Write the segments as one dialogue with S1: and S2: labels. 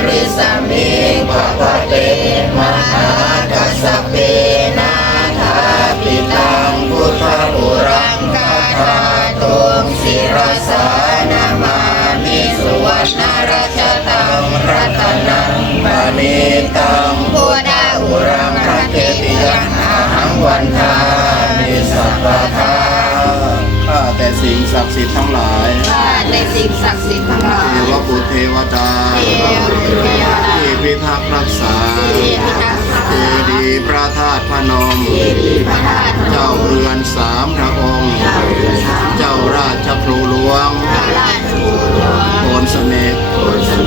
S1: สิริสมิงภะคะเตมหากัสสปเปนาถาปิตังพุทธบุรังกาธาตุงศิรสานามามิสุวรรณราชตังรัตนังปณิตังพุทธอุรังคเกติยังอาหังวันทามิสัพพทา
S2: ข้า แต่สิ่งศักดิ์สิทธิ์ทั้งหลาย
S1: ข้าในสิ่งศักดิ์สิทธิ์ทั้งหลา
S2: เท
S1: ยว
S2: บุตรเทวดา
S1: เทวเทวดา
S2: ที่พิทักษ์รักษา
S1: ที่พิทักษ์รัก
S2: เจ
S1: ษา
S2: ดีย์พระธาตุพนม
S1: ที่พระธาตุพน
S2: เจ้ามเรือนสามพระองค์ เจ้าราชครูหลวง
S1: พระราชบุตร
S2: โอนเสม็ด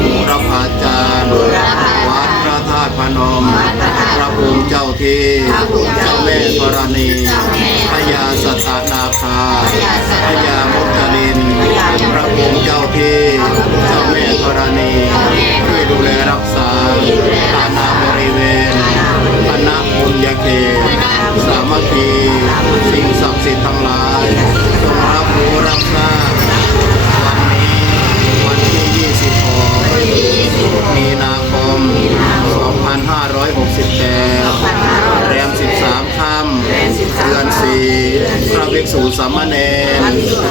S2: บูรพาจารย์วัดพระธาตุพนม พระภูมิเจ้าที่เจ้าแม่ธ รณีพญาสัตตนาคาพญามุจลินพระภูมิเจ้าที่เจ้าแม่ธรณีช่วยดูแลรักษาอาณาบริเวณคณะบุญญาเขตสามัคคีสิ่งศักดิ์สิทธิ์ทั้งหลายจงรับรู้รับทราบวันนี้วันที่26มีนาคม2568แรม13ค่ำ เดือน4พระภิกษุสามเณร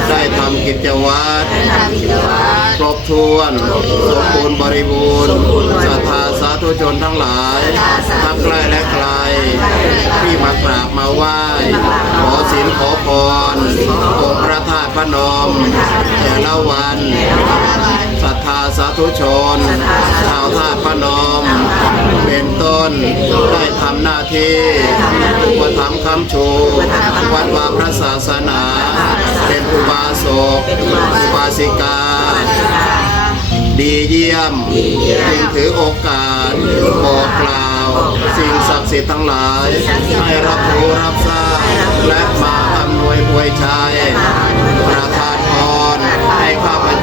S2: ได้ทำกิจวัตรครบถ้วนสมบูรณ์บริบูรณ์ศรัทธาสาธุชนทั้งหลายทั้งใกล้และไกล ที่มากราบมาไหว้ขอศีลขอพรองค์พระธาตุพระนมแต่ละวันศรัทธาสาธุชนชาวธาตุพระนม เป็นต้นได้ทำหน้าที่ อุปถัมภ์คำชูวัดวาพระศาสนา เป็นอุบาสกอุบาสิกา ดีเยี่ยมจึงถือโอกาสบอกกล่าว สิ่งศักดิ์สิทธิ์ทั้งหลาย ให้รับรู้รับทราบและมาอำนวยอวยชัยประทานพรให้ข้าพเ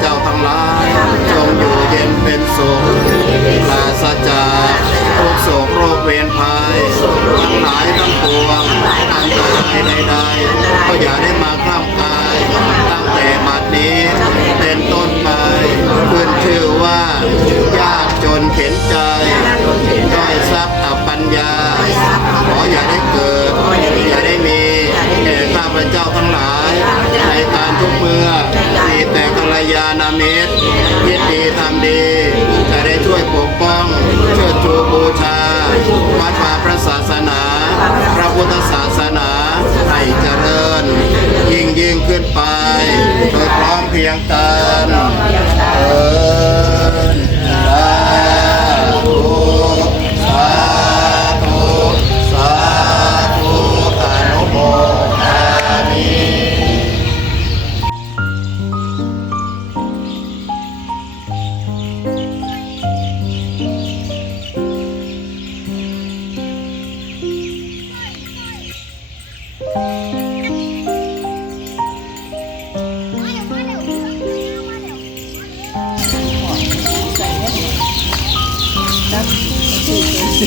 S2: จ้า ยพร้อมเพรียงกัน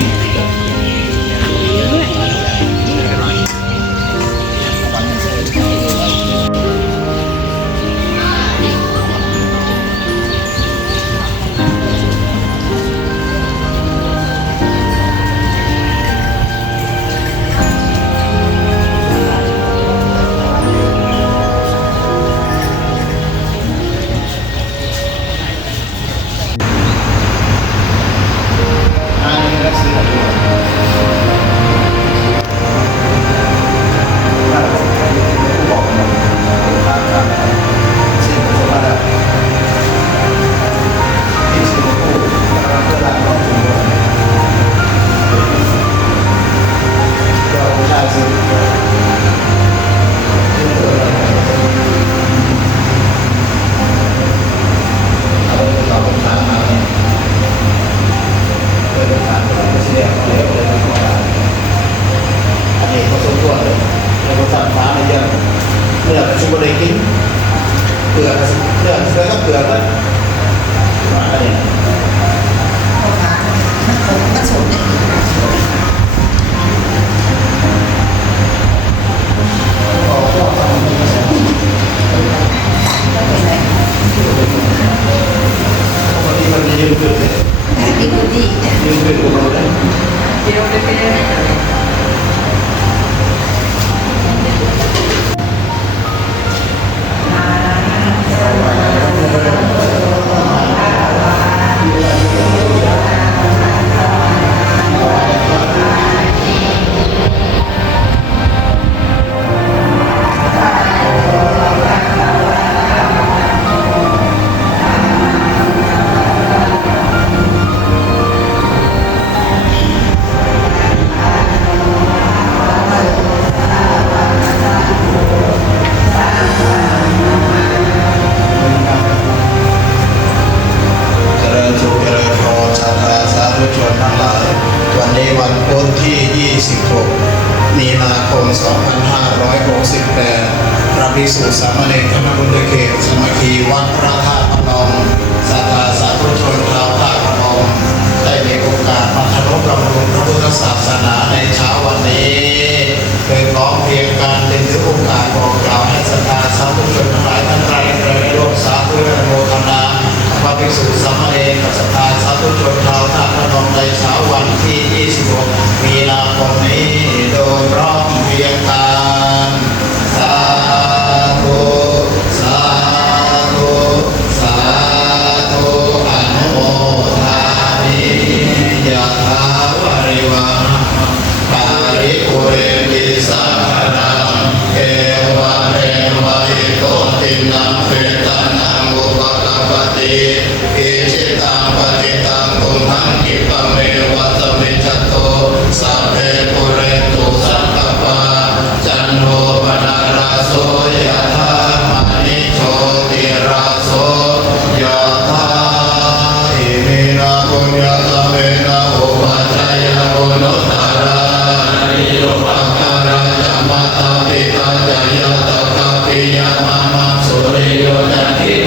S2: Thank you. าม
S3: เณร
S2: ธนบุญเขตสมาคีวัดพระธาตุพนมศรัทธาสาธุชนชาวธาตุพนมได้มีโอกาสมาคารพบำรุงพระพุทธศาสนาในเช้าวันนี้โดยพร้อมเพียงการเป็นถือโอกาสบอกกล่าวให้ศรัทธาสาธุชนทั้งหลายทั้งหลายในโลกสาธุนโมทนาพระภิกษุสามเณรกับศรัทธาสาธุชนชาวธาตุพนมในเช้าวันที่ 20 It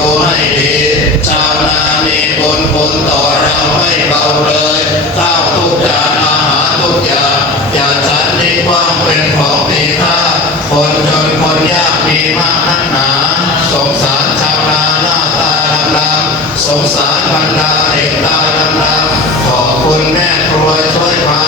S2: นคุณต่อเราไม่เบาเลยข้าวทุกจานอาหารทุกอย่างอย่าฉันในความเป็นของมีค่าคนจนคนยากมีมากนักหนาสงสารชาวนาหน้าตาดำดำสงสารบรรดาเด็กตาดำดำขอบคุณแม่ครัวช่วยพา